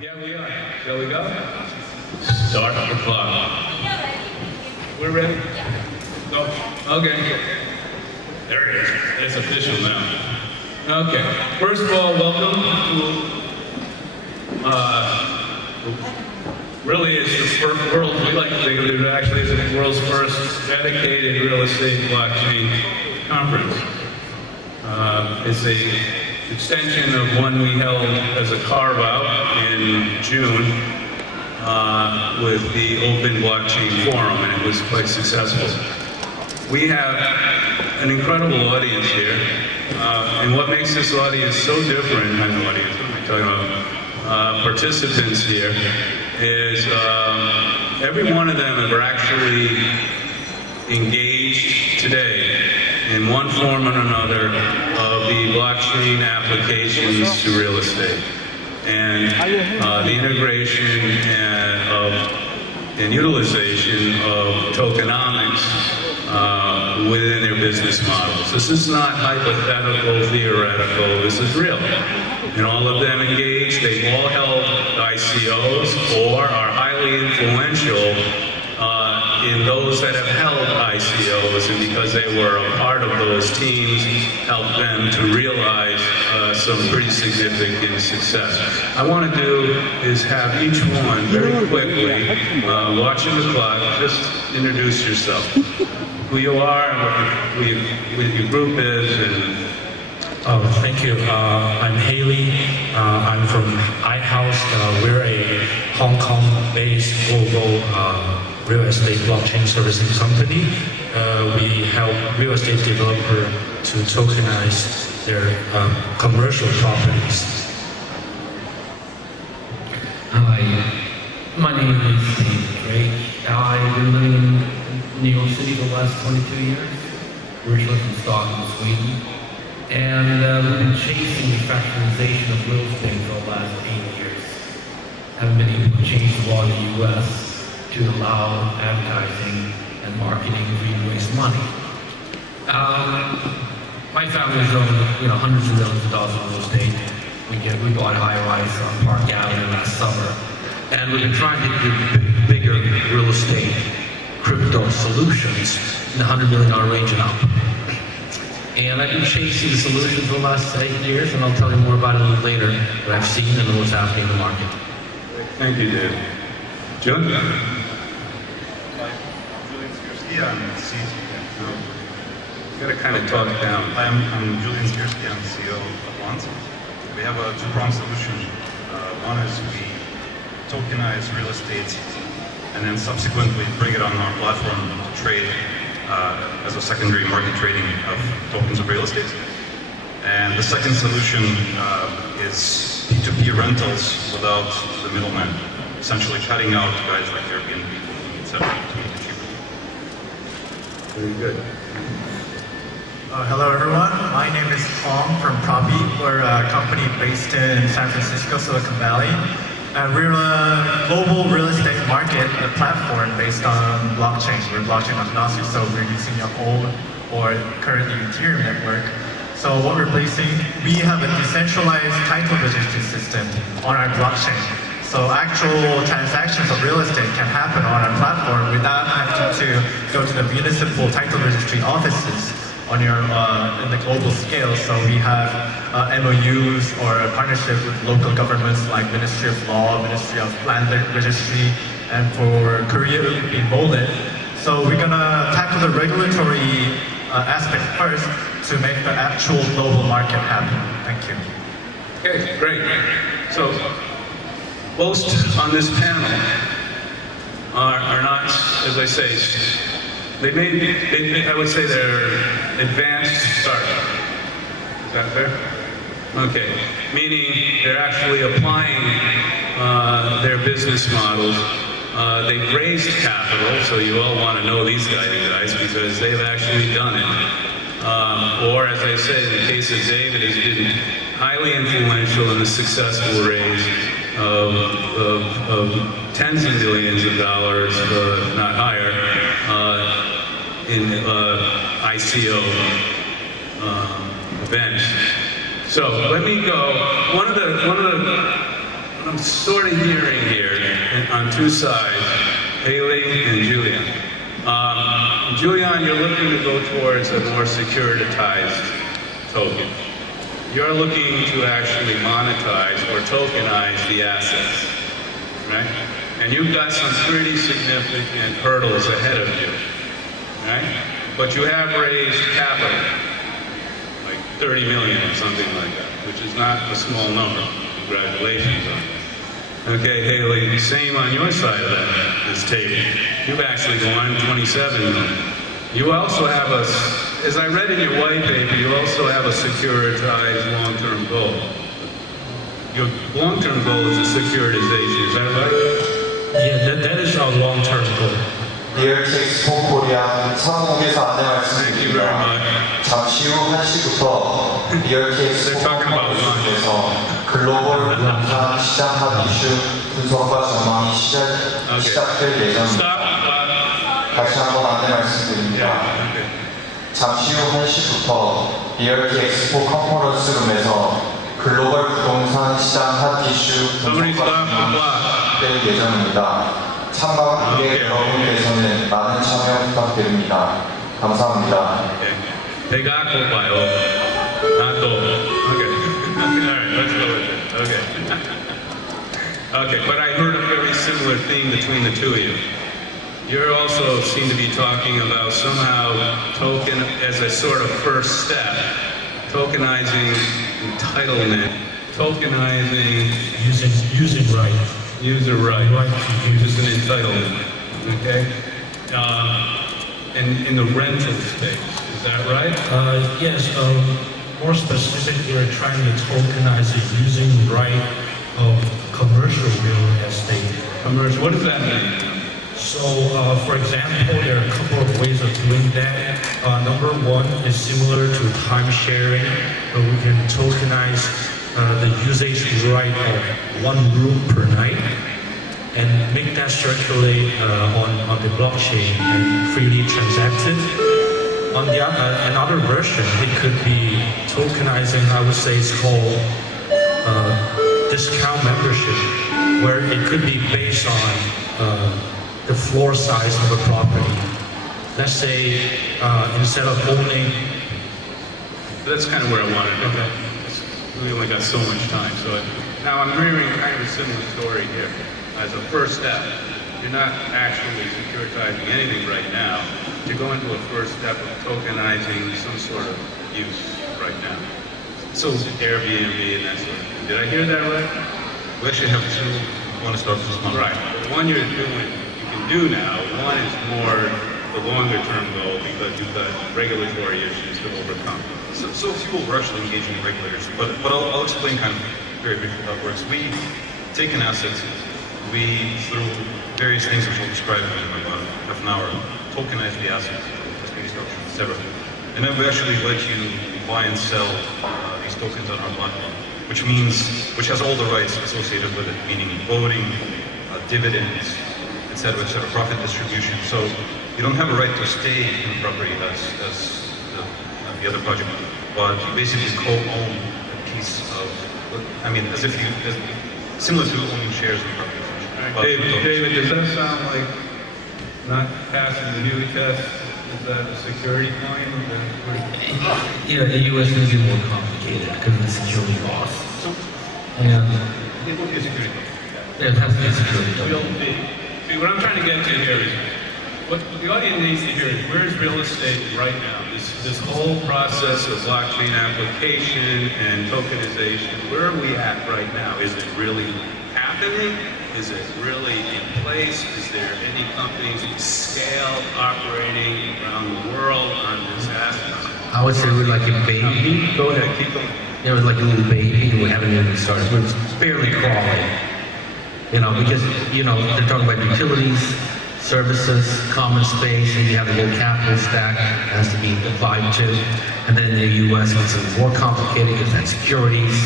Yeah, we are. Shall we go? Start the clock. We're ready? Go. Okay. There it is. It's official now. Okay. First of all, welcome to, really it's the first world, we like to think of it actually as the world's first dedicated real estate blockchain conference. It's a extension of one we held as a carve-out in June with the Open Blockchain Forum, and it was quite successful. We have an incredible audience here, and what makes this audience so different, what am I talking about, participants here, is every one of them are actually engaged today in one form or another of the blockchain applications to real estate, and the integration and utilization of tokenomics within their business models. This is not hypothetical, theoretical, this is real. And all of them engaged, they've all held ICOs or are highly influential in those that have held ICOs, and because they were a part of those teams, helped them to realize some pretty significant success. I want to do is have each one very quickly, watching the clock, just introduce yourself. Who you are and what your group is. And oh, thank you. I'm Haley. I'm from iHouse. We're a Hong Kong-based global real estate blockchain servicing company. We help real estate developers to tokenize their commercial properties. Hi, my name is Steve Drake. I've been living in New York City the last 22 years. Originally from Stockholm, Sweden. And we've been chasing the fractionalization of real estate for the last 8 years. Haven't been able to change the law in the US to allow advertising and marketing for you to waste money. My family's owned, hundreds of millions of dollars in real estate. We bought high-rise on Park Avenue last summer, and we've been trying to do bigger real estate crypto solutions in the $100 million range and up. And I've been chasing the solutions for the last 8 years, and I'll tell you more about it a little later, what I've seen and what's happening in the market. thank you, Dave. John? Julian Svirsky, I'm the CEO. You gotta kind of talk down. I'm Julian Svirsky, I'm the CEO of ATLANT. We have a two-pronged solution. One is we tokenize real estate and then subsequently bring it on our platform to trade as a secondary market trading of tokens of real estate. And the second solution is P2P rentals without the middleman, essentially cutting out guys like Airbnb, etc. to make it cheaper. Very good. Hello everyone, my name is Tom from Propy. We're a company based in San Francisco, Silicon Valley. And we're a global real estate market platform based on blockchain. We're blockchain agnostic, so we're using your old or currently Ethereum network. So what we're placing, we have a decentralized title registry system on our blockchain. So actual transactions of real estate can happen on our platform without having to go to the municipal title registry offices on your in the global scale. So we have MOUs or a partnership with local governments like Ministry of Law, Ministry of Land Registry, and for Korea it would be MOLIT. So we're gonna tackle the regulatory aspect first to make the actual global market happen. Thank you. Okay, great. So, most on this panel are not, as I say, I would say they're advanced startup. Is that fair? Okay. Meaning they're actually applying their business models. They've raised capital, so you all want to know these guys because they've actually done it. Or, as I said, in the case of David, he's been highly influential in the successful raise of tens of millions of dollars, if not higher, in ICO events. So let me go. One of I'm sort of hearing here on two sides, Haley and Julian. Julian, you're looking to go towards a more securitized token. You're looking to actually monetize or tokenize the assets, right? And you've got some pretty significant hurdles ahead of you, right? But you have raised capital, like 30 million or something like that, which is not a small number. Congratulations on that. Okay, Haley, same on your side of this table. You've actually gone 27 million. You also have as I read in your white paper, you also have a securitized long-term goal. Your long-term goal is a securitization, is that right? Yeah, that is our long-term goal. ATLANT 코리아 사무국에서 안내 말씀드립니다. 잠시 후 1시부터 ATLANT 콘퍼런스에서 글로벌 부동산 시장 핫 이슈 분석과 전망이 시작될 예정입니다. 다시 한번 안내 말씀드립니다. 잠시 후 1시부터 ATLANT 컨퍼런스룸에서 글로벌 부동산 시장 핫 이슈 분석과 전망이 시작될 예정입니다. 참가국의 여러분께서는 많은 참여 부탁드립니다. 감사합니다. 배가 고파요. 또. Okay. Alright, let's go with it. Okay. Okay, but I heard a very similar theme between the two of you. You also seem to be talking about somehow token as a sort of first step, tokenizing entitlement, tokenizing using right. User right, which is an entitlement, okay? In the rental space, is that right? Yes, more specific, we're trying to tokenize the using right of commercial real estate. Commercial, what does that mean? So, for example, there are a couple of ways of doing that. Number one is similar to time sharing, where we can tokenize the usage right of one room per night and make that circulate on the blockchain and freely transacted. On the another version, it could be tokenizing, I would say it's called discount membership, where it could be based on the floor size of a property. Let's say instead of owning... That's kind of where I wanted to go. We only got so much time, so now I'm hearing kind of a similar story here. As a first step, you're not actually securitizing anything right now. You're going to a first step of tokenizing some sort of use right now. So Airbnb and that sort of thing. Did I hear that right? We actually have two. I want to start with this one. Right. The one you can do now. One is more the longer term goal because you've got regulatory issues to overcome. So a few we're actually engaging regulators, but I'll explain kind of very briefly how it works. We take an asset, we, through various things which I'll describe in about half an hour, tokenize the asset, etc. And then we actually let you buy and sell these tokens on our platform, which has all the rights associated with it, meaning voting, dividends, etc., profit distribution. So you don't have a right to stay in the property as the other project, but you basically co-own a piece of, I mean, as if similar to owning shares in the property. David, does that sound like not passing the new test? Is that a security coin? Yeah, the U.S. is more complicated because of the security laws. And it will be a security coin. It has to be a security It will be. See, what I'm trying to get to here is, what the audience needs to hear is, where's real estate right now? This whole process of blockchain application and tokenization, where are we at right now? Is it really happening? Is it really in place? Is there any companies at scale operating around the world on this asset? I would say we're like a baby. Go ahead, keep going. It was like a little baby. We haven't even started. We're barely crawling. You know, because, you know, they're talking about utilities, services, common space, and you have the whole capital stack that has to be applied to. And then in the U.S. it's more complicated because that's securities,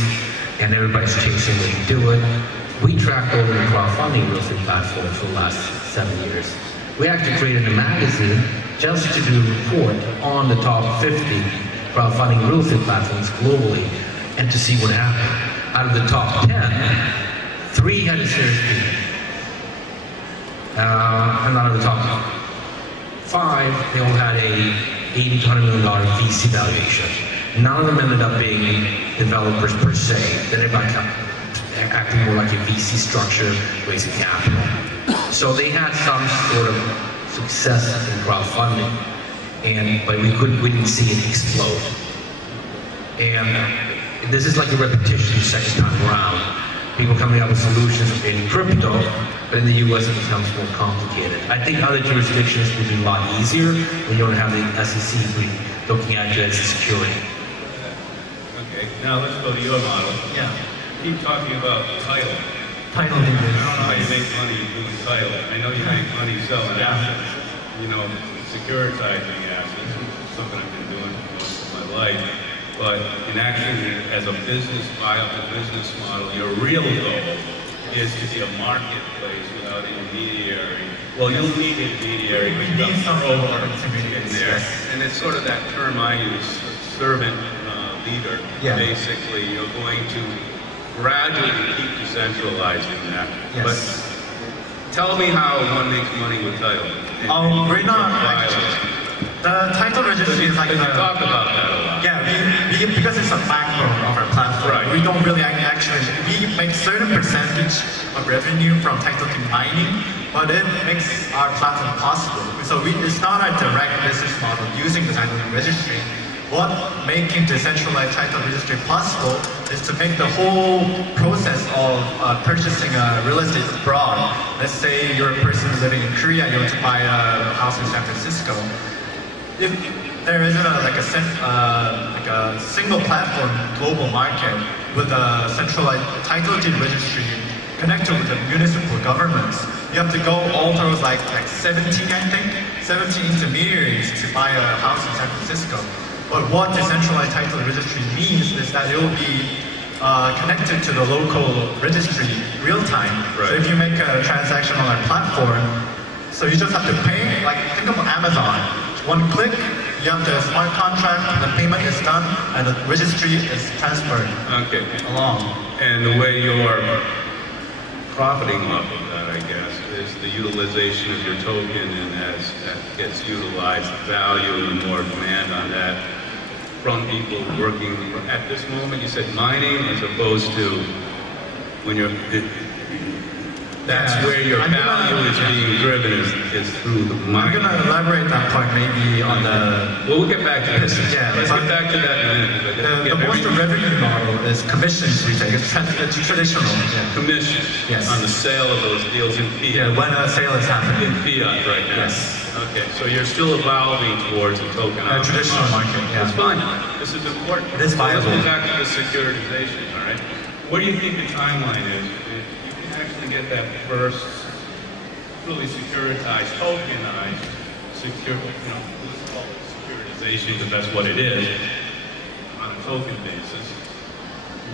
and everybody's chasing what to do it. We tracked over the crowdfunding real estate platform for the last 7 years. We actually created a magazine just to do a report on the top 50 crowdfunding real estate platforms globally and to see what happened. Out of the top 10, 3 had a Series B. And none of the top 5, they all had a $80 to $100 million VC valuation. None of them ended up being developers per se. Then they got acting more like a VC structure, raising capital. So they had some sort of success in crowdfunding, but we didn't see it explode. And this is like a repetition the second time around. People coming up with solutions in crypto, but in the US it becomes more complicated. I think other jurisdictions would be a lot easier when you don't have the SEC looking at you as a security. Okay, now let's go to your model. Yeah. Keep talking about title. Title I don't business. know how you make money doing title. I know you make money selling assets. You know, securitizing assets, something I've been doing for most of my life. But in actually, as a viable business model, your real goal is to be a marketplace without an intermediary. Well, you'll need an intermediary, but you need some in there. And it's sort of that term I use, servant leader. Yeah. Basically, you're going to gradually keep decentralizing that. Yes. But tell me how one makes money with title. We're not the title registry is like we talk about that a lot. Yeah, because it's a backbone of our platform. Right. We don't really actually, we make certain percentage of revenue from title mining, but it makes our platform possible. So it's not a direct business model using the title registry. What making decentralized title registry possible is to make the whole process of purchasing a real estate abroad. Let's say you're a person living in Korea, you want to buy a house in San Francisco. If there isn't a single platform global market with a centralized title deed registry connected with the municipal governments, you have to go all through like 17 intermediaries to buy a house in San Francisco. But what decentralized title registry means is that it will be connected to the local registry real time. Right. So if you make a transaction on our platform, so you just have to pay, like think of Amazon. One click, you have the smart contract, the payment is done, and the registry is transferred along. And the way you're profiting off of that, I guess, is the utilization of your token, and as that gets utilized, value and more demand on that from people working. At this moment, you said mining as opposed to when you're... That's where your value is being driven is through the mining. I'm going to elaborate that point maybe on the... Well, we'll get back to that. Yeah, Let's get back to that in a minute. The most revenue model is commissions we take. It's traditional. Yeah. Commission on the sale of those deals in fiat. Yeah, when a sale is happening. In fiat right now. Yes. Okay, so you're still evolving towards a tokenized traditional market, yeah. That's fine. This is important. It is viable. Let's go back to the securitization, all right? What do you think the timeline is? Actually get that first fully securitized, tokenized, let's call it securitization because that's what it is, on a token basis.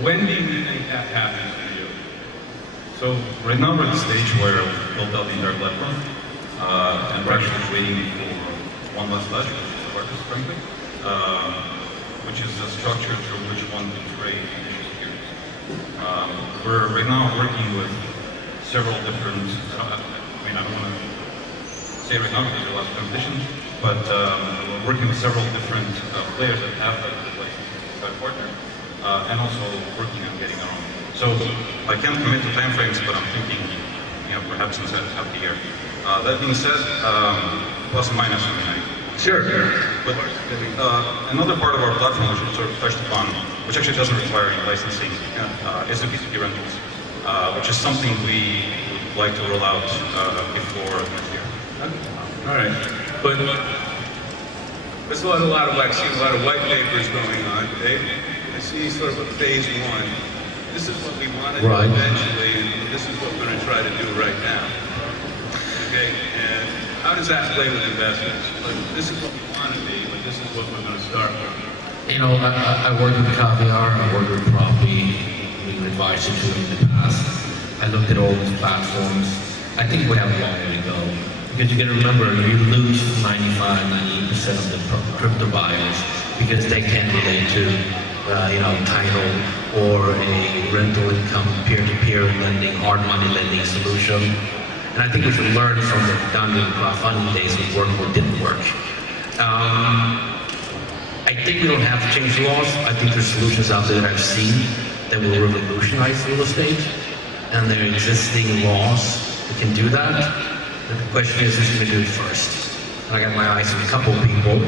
When do you think that happens for you? So right now we're at the stage where we've built out the entire platform, and we're actually waiting for one last ledger, which is the largest, frankly, which is a structure through which one can trade initial securities. We're right now working with several different, I don't want to say right now because there are lots of competition, but we're working with several different players that have a license partner, and also working on getting our own. So I can't commit to timeframes, but I'm thinking, perhaps in the second half of the year. That being said, plus or minus, Sure. But another part of our platform, which we sort of touched upon, which actually doesn't require any licensing, is the P2P rentals. Which is something we would like to roll out before next year. All right, but there's a lot of I see a lot of white papers going on. I see sort of a phase one. This is what we want to do eventually, and this is what we're going to try to do right now. Okay, and how does that play with investors? Like, this is what we want to be, but this is what we're going to start with. I worked with Caviar, I worked with Propy, we advised you to in the past. I looked at all these platforms. I think we have a long way to go. Because you got to remember, you lose 95–98% of the crypto buyers because they can't relate to, title or a rental income peer-to-peer lending, hard money lending solution. And I think we should learn from the download crowdfunding days what worked, what didn't work. I think we don't have to change laws. I think there's solutions out there that I've seen that will revolutionize real estate, and there are existing laws that can do that. And the question is, who's going to do it first? And I got my eyes on a couple of people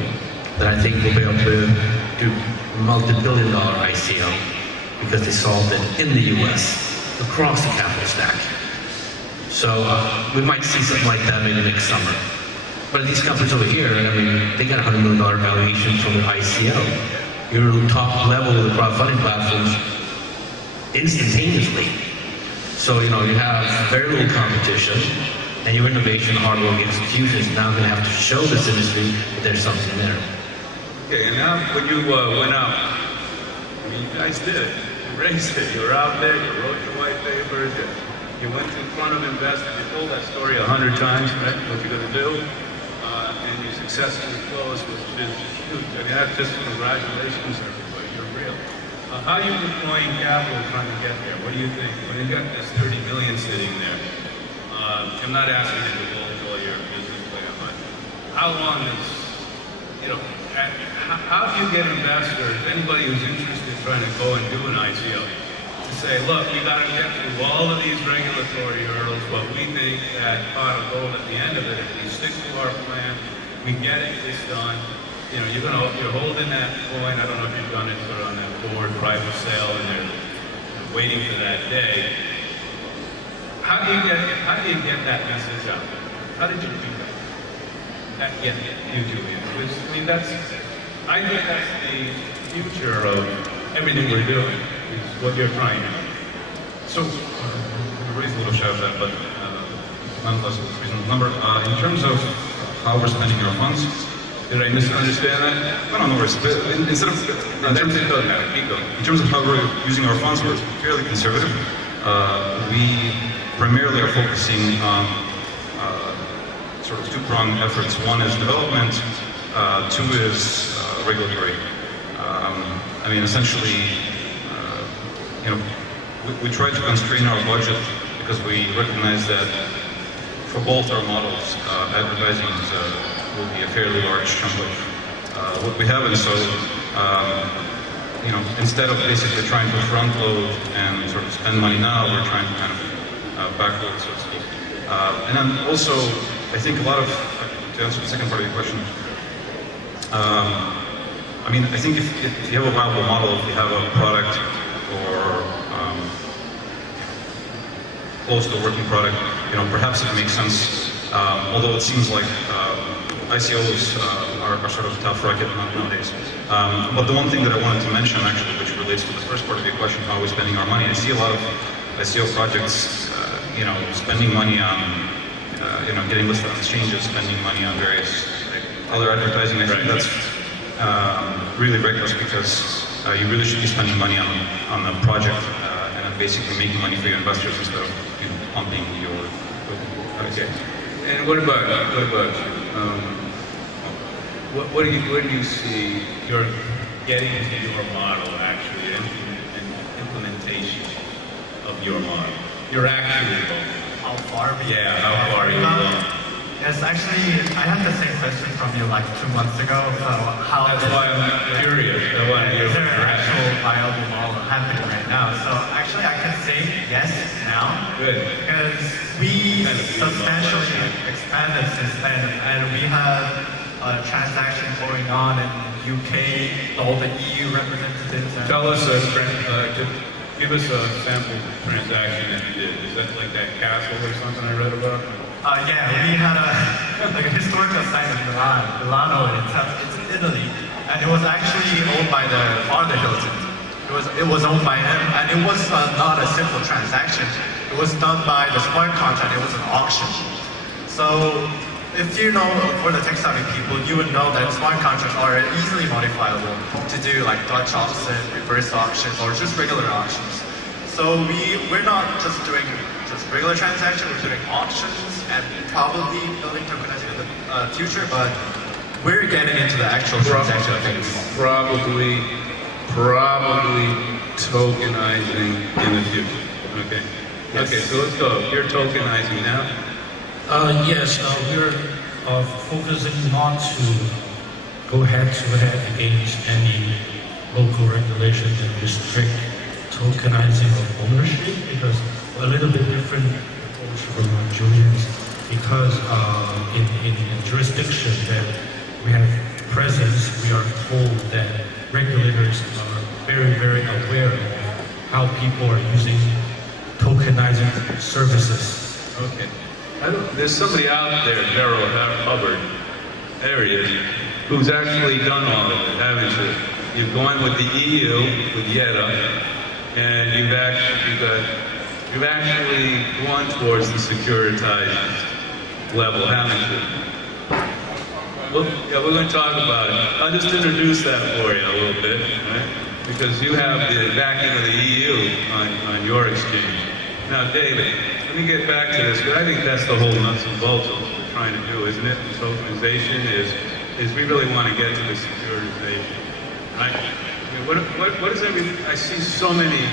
that I think will be able to do multi-billion-dollar ICO because they solved it in the US, across the capital stack. So we might see something like that maybe next summer. But these companies over here, I mean, they got $100 million valuation from their ICO. You're top level of the crowdfunding platforms instantaneously. So, you know, you have very little competition, and your innovation, hard work, execution is now going to have to show this industry that there's something there. Okay, and now when you went out, I mean, you guys did it. You raised it. You were out there, you wrote your white papers, you went in front of investors, you told that story 100 times, right, what you're going to do, and you successfully closed, which is huge. I mean, that's just congratulations, everybody, you're real. How are you deploying capital trying to get there? What do you think? When you got this 30 million sitting there, I'm not asking you to divulge all your business plan, but how long is, you know, how do you get investors, anybody who's interested in trying to go and do an ICO, to say, look, we got to get through all of these regulatory hurdles, but we think that pot of gold at the end of it, if we stick to our plan, we get this done. You know, you're holding that coin. I don't know if you've done it sort of on that board, private sale, and they're waiting for that day. How do you get that message out? How did you do that? Yeah, you do it. Because, I mean, I think that's the future of everything we're doing, is what you're trying to do. So, we raised a little share of that, but nonetheless, it's a reasonable number. In terms of how we're spending our funds, did I misunderstand that? No worries. Instead of, in terms of how we're using our funds, we're fairly conservative. We primarily are focusing on sort of two-pronged efforts. One is development, two is regulatory. I mean, essentially, you know, we try to constrain our budget because we recognize that for both our models, advertising will be a fairly large chunk of what we have, and so you know, instead of basically trying to front load and sort of spend money now, we're trying to kind of backload, so to speak. And then also, I think a lot of, to answer the second part of your question, I mean, I think if you have a viable model, if you have a product or close to a working product, you know, perhaps it makes sense. Although it seems like ICOs are sort of a tough racket nowadays. But the one thing that I wanted to mention, actually, which relates to the first part of your question, how are we spending our money? I see a lot of ICO projects, you know, spending money on, you know, getting listed on exchanges, spending money on various other advertising. I think that's really reckless because you really should be spending money on the project and basically making money for your investors instead of, you know, pumping your. Okay. And what about where do you see you're getting into your model actually and implementation of your model? You're actually going. How far? Yeah, how far are you going? Yes, actually, I had the same question from you like 2 months ago. So how? That's why I'm curious. I want to hear. Is there an actual viable model happening right now? So actually, I can say yes now. Good. Because we substantially expanded since then, and we have a transaction going on in the UK, all the EU representatives. Tell us, give us a sample transaction that you did. Is that like that castle or something I read about? Yeah, we had a historical site in Milano. It's in Italy, and it was actually owned by the father Hilton. It was owned by him, and it was not a simple transaction. It was done by the smart contract. It was an auction. So, if you know, for the tech-savvy people, you would know that smart contracts are easily modifiable to do like Dutch auction, reverse auctions, or just regular auctions. So we're not just doing just regular transactions, we're doing auctions and probably building tokenization in the future, but we're getting into the actual transaction phase. Probably tokenizing in the future. Okay. Yes. Okay, so let's go. You're tokenizing now? Yes, we're focusing not to go head-to-head against any local regulation that restrict tokenizing of ownership, because a little bit different approach from Julian's, because in a jurisdiction that we have presence, we are told that regulators are very, very aware of how people are using tokenizing services. Okay. There's somebody out there, Daryl Hubbard, area, who's actually done all of it, haven't you? You've gone with the EU, with YETA, and you've actually gone towards the securitized level, haven't you? Well, yeah, we're going to talk about it. I'll just introduce that for you a little bit, right? Because you have the backing of the EU on your exchange. Now, David, let me get back to this, but I think that's the whole nuts and bolts of what we're trying to do, isn't it? The tokenization is we really want to get to the securitization, right? I mean, what is everything? I see so many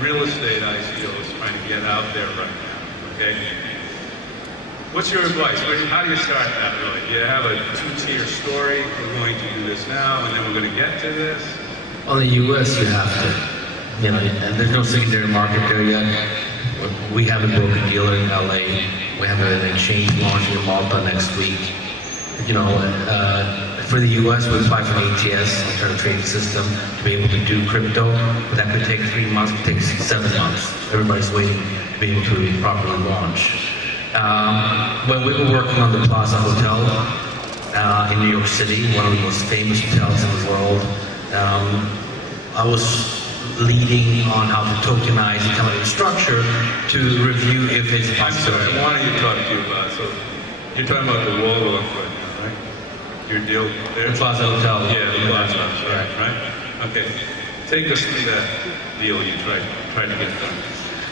real estate ICOs trying to get out there right now, okay? What's your advice? How do you start that, really? Do you have a two-tier story? We're going to do this now, and then we're going to get to this? On the U.S., you have to, and there's no secondary market there yet. We have a broker-dealer in L.A. We have an exchange launching in Malta next week. For the U.S., we apply for an ATS, alternative trading system, to be able to do crypto, but that could take 3 months, could take 7 months. Everybody's waiting to be able to properly launch. When we were working on the Plaza Hotel in New York City, one of the most famous hotels in the world, I was leading on how to tokenize the company structure to review if it's possible. I'm sorry, why don't you talk to you about, so you're talking about the Waldorf right now, right? Your deal there? The Plaza Hotel. Yeah, the Plaza, right? Okay. Take us through that deal you tried to get done.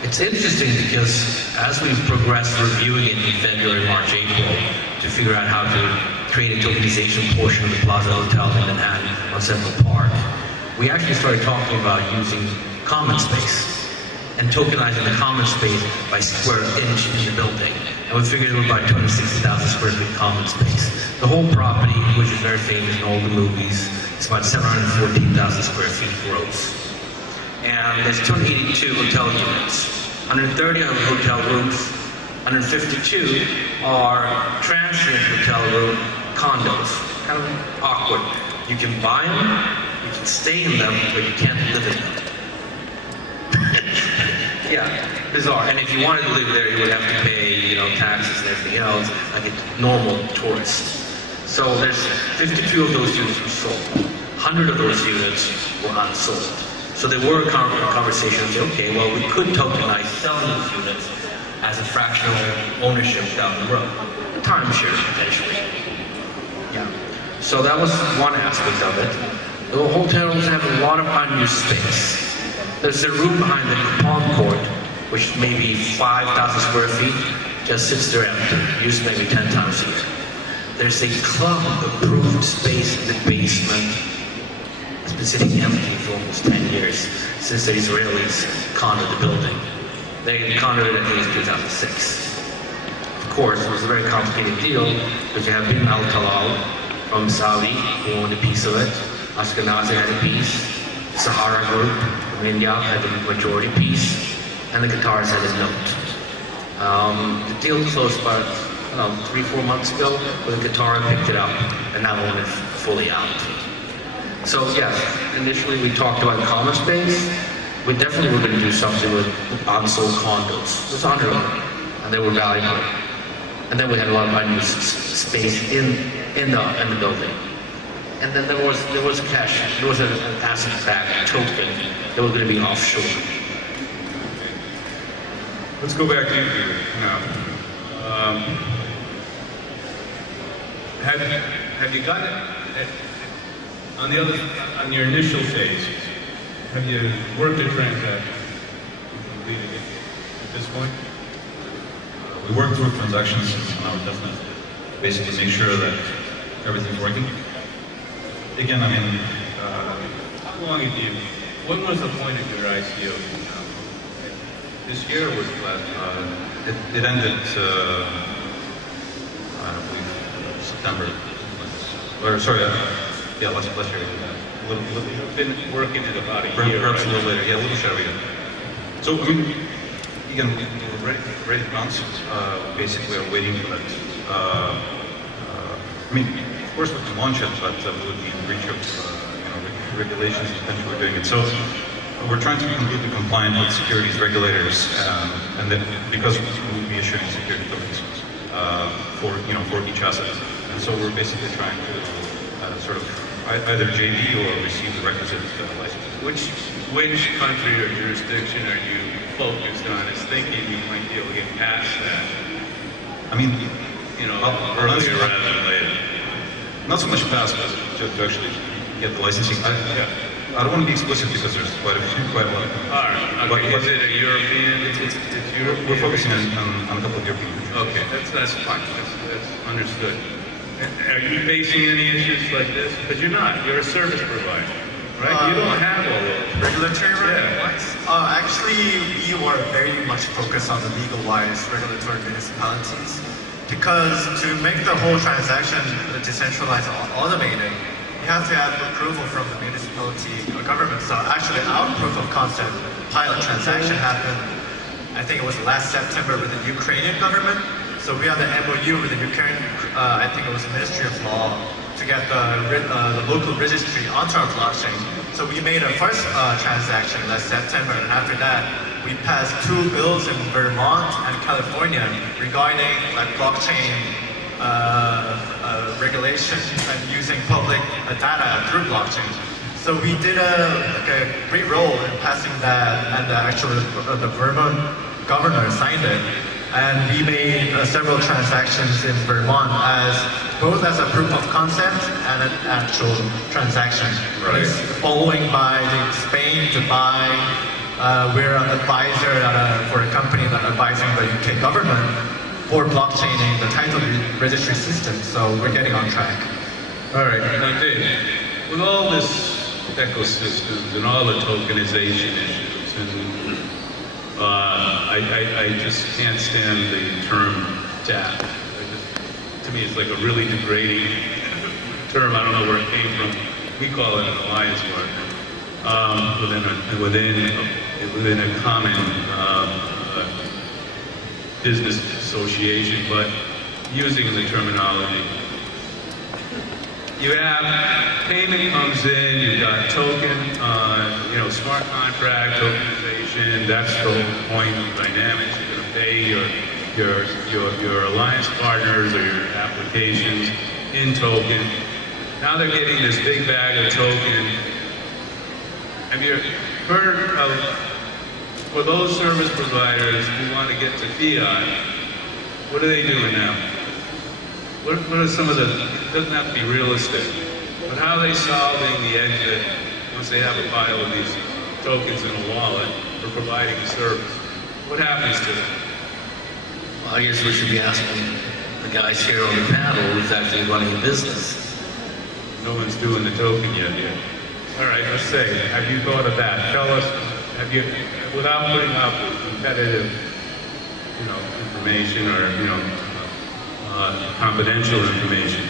It's interesting because as we've progressed reviewing it in February, March, April, to figure out how to create a tokenization portion of the Plaza Hotel in Manhattan on Central Park, we actually started talking about using common space and tokenizing the common space by square inch in the building. And we figured it was about 260,000 square feet common space. The whole property, which is very famous in all the movies, is about 714,000 square feet gross. And there's 282 hotel units. 130 are hotel rooms. 152 are transient hotel room condos. Kind of awkward. You can buy them, you can stay in them, but you can't live in them. Yeah, bizarre. And if you wanted to live there, you would have to pay, taxes and everything else, like a normal tourist. So there's 52 of those units were sold. 100 of those units were unsold. So there were conversations, okay, well, we could tokenize selling those units as a fractional ownership down the road. Timeshare, potentially. Yeah. So that was one aspect of it. The hotels have a lot of unused space. There's a room behind the Palm Court, which may be 5,000 square feet, just sits there empty, used maybe 10 times a year. There's a club-approved space in the basement. It's been sitting empty for almost 10 years, since the Israelis condoed the building. They condoed it, I think, in 2006. Of course, it was a very complicated deal, because you have Bin al-Talal from Saudi, who owned a piece of it. Ashkenazi had a piece. The Sahara Group from India had the majority piece. And the Qataris had a note. The deal closed about 3-4 months ago, but the Qatar picked it up and now own it fully out. So yes, initially we talked about common space. We definitely were going to do something with unsold condos. There's 100 of them, and they were valuable. And then we had a lot of unused space in the building. And then there was cash. There was an asset-backed token that was going to be offshore. Let's go back to you now. Have you got it on your initial phase? Have you worked a transaction? Completed it at this point? We work through transactions on our definite, basically make sure that everything's working. Again, how long have you when was the point of your ICO? This year was last. It ended, I believe, September. Or sorry, yeah, last year. You've been working it about a year. Perhaps a little later. Yeah, a little shy of a year. So I mean, again, we're ready to bounce. Basically, we're waiting for that. I mean, of course, we can launch it, but we would be in breach of regulations potentially we're doing it. So we're trying to be completely compliant with securities regulators, and then because we'll be issuing security tokens for each asset. And so we're basically trying to sort of either JV or receive the requisite license. Which country or jurisdiction are you focused on as thinking you might be able to get past that? I mean, earlier rather than later. Not so much past, but to actually get the licensing. I don't want to be explicit because there's quite a lot. All right. Okay. Is it a European? It's European. We're focusing on a couple of European countries. Okay, that's fine. That's understood. Are you facing any issues like this? Because you're not. You're a service provider, right? You don't have all those. Regulatory rights? Yeah. Actually, we were very much focused on the legal-wise regulatory municipalities because to make the whole transaction decentralized and automated, you have to have approval from the municipality or government. So actually, our proof of concept pilot transaction happened, I think it was last September with the Ukrainian government. So we had the MOU with the Ukrainian, I think it was Ministry of Law, to get the local registry onto our blockchain. So we made a first transaction last September, and after that, we passed 2 bills in Vermont and California regarding like blockchain regulation and using public data through blockchain. So we did a great role in passing that, and actually the Vermont governor signed it. And we made several transactions in Vermont both as a proof of concept and an actual transaction. Right. Following by Spain, Dubai, we're an advisor for a company that advising the UK government for blockchaining the title registry system. So we're getting on track. All right. Now, Dave, with all this ecosystems and all the tokenization issues, and I just can't stand the term DApp. To me, it's like a really degrading term. I don't know where it came from. We call it an alliance partner within a common business association, but using the terminology. You have payment comes in, you've got token, smart contract, tokenization, that's the whole point of dynamics. You're going to pay your alliance partners or your applications in token. Now they're getting this big bag of token. Have you heard of, for those service providers who want to get to fiat, what are they doing now? What are some of the, it doesn't have to be real estate, but how are they solving the exit once they have a pile of these tokens in a wallet for providing a service? What happens to them? Well, I guess we should be asking the guys here on the panel who's actually running a business. No one's doing the token yet. All right, let's say, have you thought of that? Tell us, have you, without putting up competitive, information or, confidential information,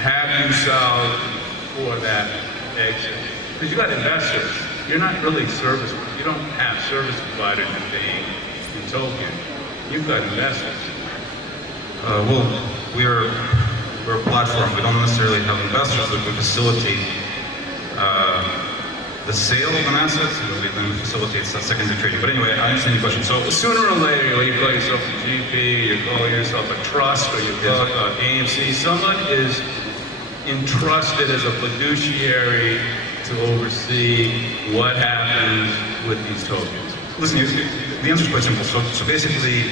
have you solved for that exit? Because you got investors. You're not really service. You don't have service providers paying in token. You've got investors. Well, we're a platform. We don't necessarily have investors that we facilitate the sale of an asset, we then facilitate secondary trading. But anyway, I understand your question. So sooner or later, you call yourself a GP, you call yourself a trust, or you call AMC, someone is entrusted as a fiduciary to oversee what happens with these tokens. Listen, the answer is quite simple. So basically,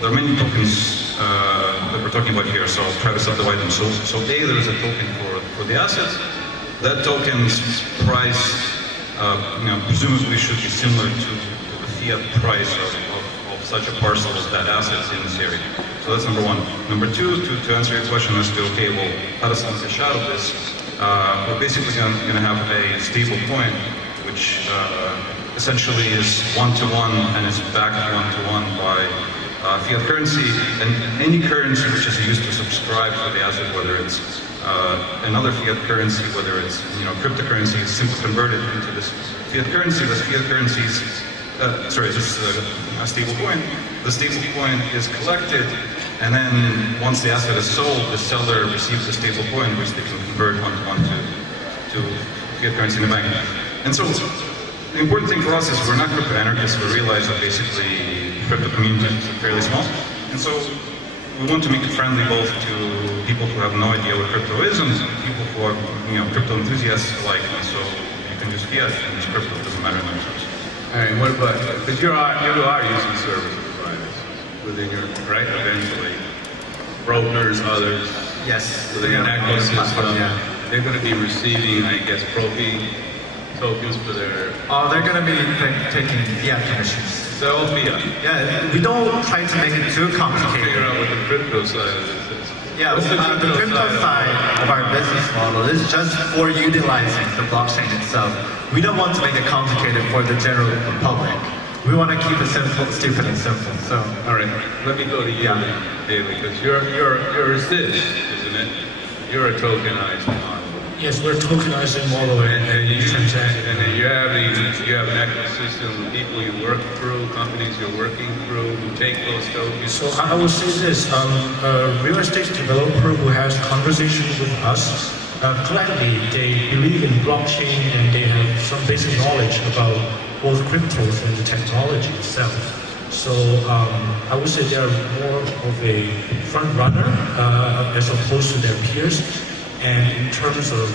there are many tokens that we're talking about here, so I'll try to subdivide them. So A, there is a token for the assets. That token's price, presumably should be similar to the fiat price of such a parcel as that asset's in this area. So that's number one. Number two, to answer your question as to, okay, well, how does one fish out of this? We're basically going to have a stable coin, which which essentially is one-to-one and is backed one-to-one by fiat currency, and any currency which is used to subscribe for the asset, whether it's another fiat currency, whether it's cryptocurrency, is simply converted into this fiat currency. This fiat currency is a stable coin. The stable coin is collected, and then once the asset is sold, the seller receives a stable coin which they can convert one-to-one to fiat currency in the bank. And so the important thing for us is we're not crypto anarchists. We realize that basically crypto community is fairly small, and so we want to make it friendly both to people who have no idea what crypto is and people who are crypto enthusiasts alike. And so you can use fiat and use crypto, it doesn't matter in themselves. All right, what about, because you are using service providers within your, right, eventually, brokers, others, Yes. within your ecosystem, they're going to be receiving, I guess, Propy tokens for their... Oh, they're going to be taking fiat commissions. So all fiat. Yeah, we don't try to make it too complicated. Figure out what the crypto side of this is. Yeah, the crypto side of our business model is just for utilizing the blockchain itself. We don't want to make it complicated for the general public. We want to keep it simple, stupid and simple. So, all right, let me go to you, David, because you're this, isn't it? You're a tokenized model. Yes, we're tokenizing model and you transaction. And then you have an ecosystem of people you work through, companies you're working through, who take those tokens. So I will say this, a real estate developer who has conversations with us, gladly they believe in blockchain and they have some basic knowledge about both cryptos and the technology itself. So I would say they are more of a front runner as opposed to their peers. And in terms of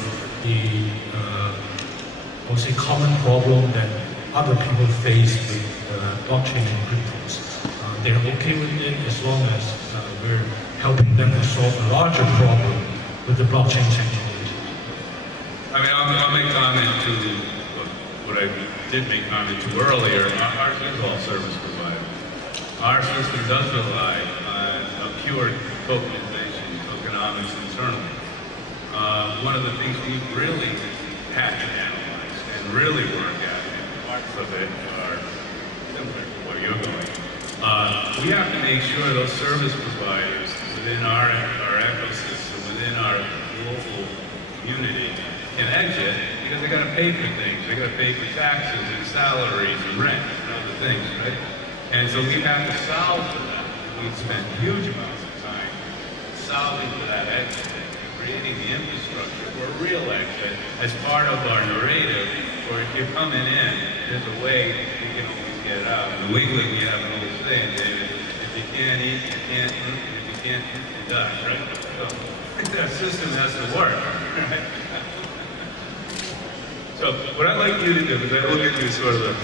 the, I would say, common problem that other people face with blockchain and cryptos, they're okay with it as long as we're helping them to solve a larger problem with the blockchain technology. I mean, I'll make comment to what I did make comment to earlier. Ours is all service provider. Our system does rely on a pure tokenization, tokenomics internally. One of the things we really had to analyze and really work at, and parts of it are similar to where you're going. We have to make sure those service providers within our ecosystem, within our global community, can exit because they got to pay for things. They got to pay for taxes and salaries and rent and other things, right? And so we have to solve for that. We spend huge amounts of time solving for that exit. Creating the infrastructure for a real exit as part of our narrative, or if you're coming in, there's a way you can always get out. In Weekly, we have an old saying, David, if you can't eat, you can't eat, if you can't eat, you die, right? So that system has to work, right? So what I'd like you to do, because I look at you as sort of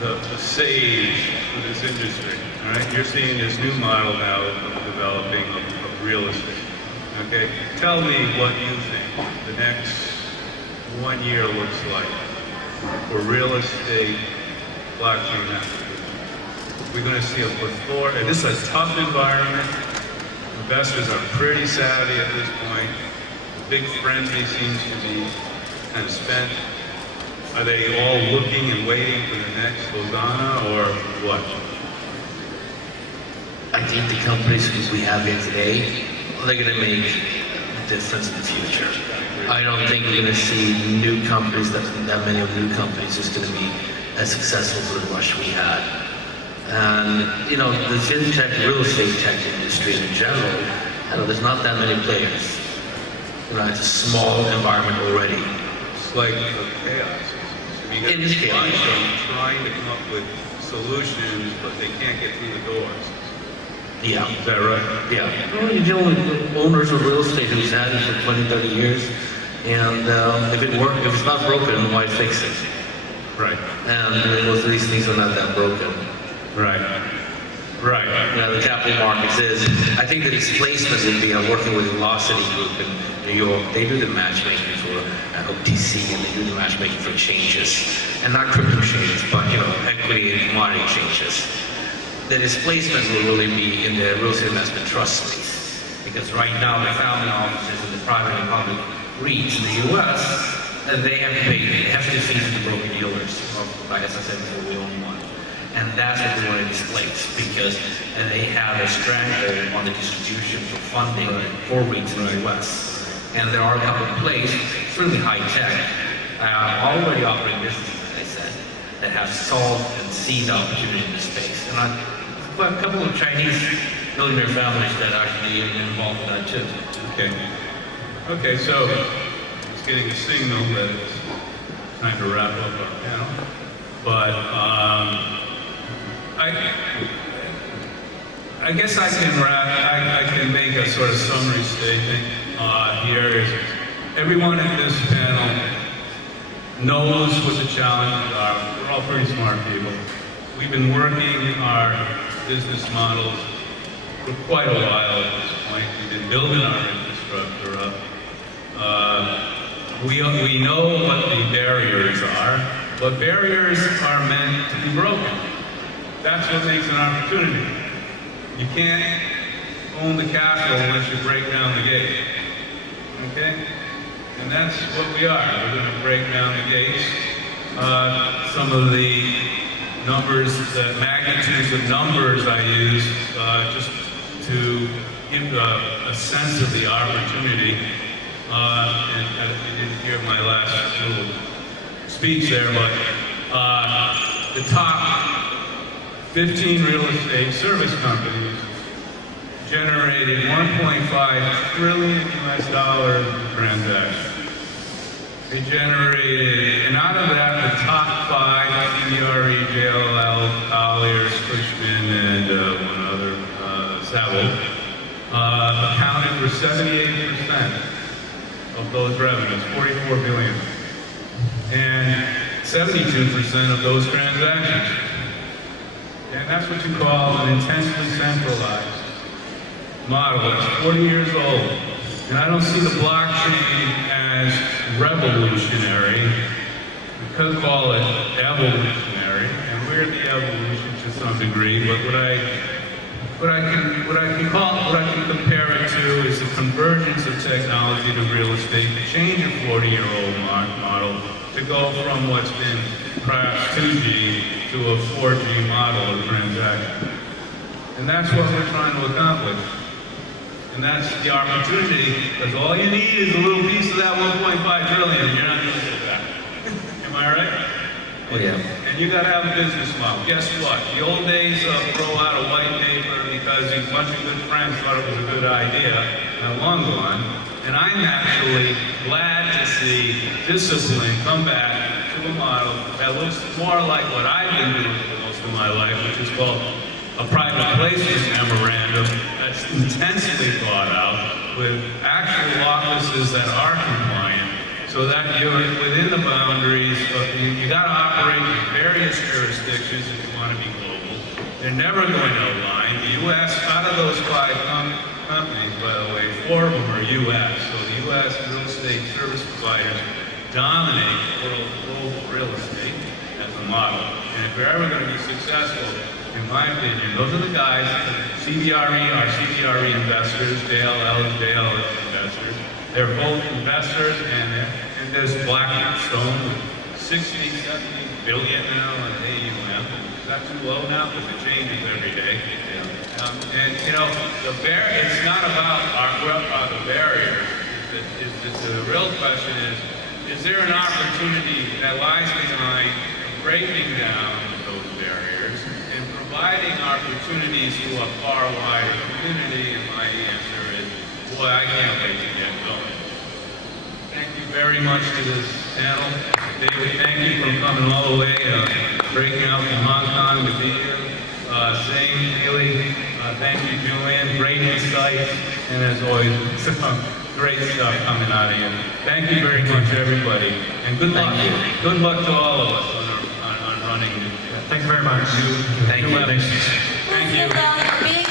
the sage of this industry, all right? You're seeing this new model now of developing of real estate. Okay, tell me what you think the next 1 year looks like for real estate blockchain acquisition. We're going to see a plethora, and this is a tough environment. Investors are pretty savvy at this point. The big frenzy seems to be kind of spent. Are they all looking and waiting for the next Hosanna, or what? I think the companies we have here today, they're going to make a difference in the future. I don't think we're going to see new companies, that many of the new companies is going to be as successful as the rush we had. And, the fintech, real estate tech industry in general, there's not that many players. It's a small environment already. It's like chaos. It is chaos. Trying to come up with solutions, but they can't get through the doors. Yeah. Is that right? Yeah. Well, you deal with owners of real estate who's had it for 20, 30 years, and if it's not broken, why fix it? Right. And most of these things are not that broken. Right. Right. The capital markets is. I think the displacement would be, I'm working with Velocity Group in New York. They do the matchmaking for OTC, and they do the matchmaking for changes, and not crypto changes, but equity and commodity changes. The displacement will really be in the real estate investment trust space. Because right now, the family offices and the private and public REITs in the U.S., they have to pay hefty fees to broker dealers. Like as I said before, we own one. And that's what they want to displace because they have a stranglehold on the distribution for funding for REITs in the US. And there are a couple of places, certainly high tech, already operating businesses, as I said, that have solved and seen the opportunity in this space. And a couple of Chinese billionaire families that actually are involved in that too. Okay. Okay, so it's getting a signal that it's time to wrap up our panel. But I guess I can make a sort of summary statement here. Is everyone in this panel knows what the challenges are. We're all pretty smart people. We've been working our business models for quite a while at this point. We've been building our infrastructure up. We know what the barriers are, but barriers are meant to be broken. That's what makes an opportunity. You can't own the capital unless you break down the gate. Okay? And that's what we are. We're going to break down the gates. Some of the numbers, the magnitudes of numbers I use just to give a sense of the opportunity. And I didn't hear my last little speech there, but the top 15 real estate service companies generated $1.5 trillion in transactions. They generated, and out of that, the top 5, CBRE, JLL, Colliers, Cushman, and one other, Seoul, accounted for 78% of those revenues, $44 billion, and 72% of those transactions. And that's what you call an intensely centralized model. It's 40 years old. And I don't see the blockchain as revolutionary. We could call it evolutionary, and we're the evolution to some degree, but what I can compare it to is the convergence of technology to real estate to change a 40-year-old model to go from what's been perhaps 2G to a 4G model of transaction. And that's what we're trying to accomplish. And that's the opportunity, because all you need is a little piece of that 1.5 trillion, and you're not going to get that. Am I right? Oh, yeah. And you got to have a business model. Guess what? The old days of throw out a white paper because a bunch of good friends thought it was a good idea, and long gone. And I'm actually glad to see discipline come back to a model that looks more like what I've been doing for most of my life, which is called a private placement memorandum that's intensely thought out with actual offices that are compliant, so that you're within the boundaries of, you got to operate in various jurisdictions if you want to be global. They're never going to align. The U.S., out of those 5 companies, by the way, 4 of them are U.S., so the U.S. real estate service providers dominate global real estate as a model. And if we're ever going to be successful, in my opinion, those are the guys, CBRE are CBRE investors, JLL is JLL investors. They're both investors, and there's Blackstone with 60, 70 billion now in AUM. Is that too low now? Because it changes every day. And you know, it's not about the barriers. The real question is there an opportunity that lies behind breaking down those barriers and providing opportunities to a far wider community? And my answer is, boy, I can't wait to get going. Thank you very much to this panel. David, thank you for coming all the way, breaking out from Hong Kong to be here. Same, Haley. Thank you, Julian. Great insight, and as always, some great stuff coming out of you. Thank you very much, everybody, and good luck. Good luck to all of us on running. Thanks very much. Thank you. Thank you. Thank you. Big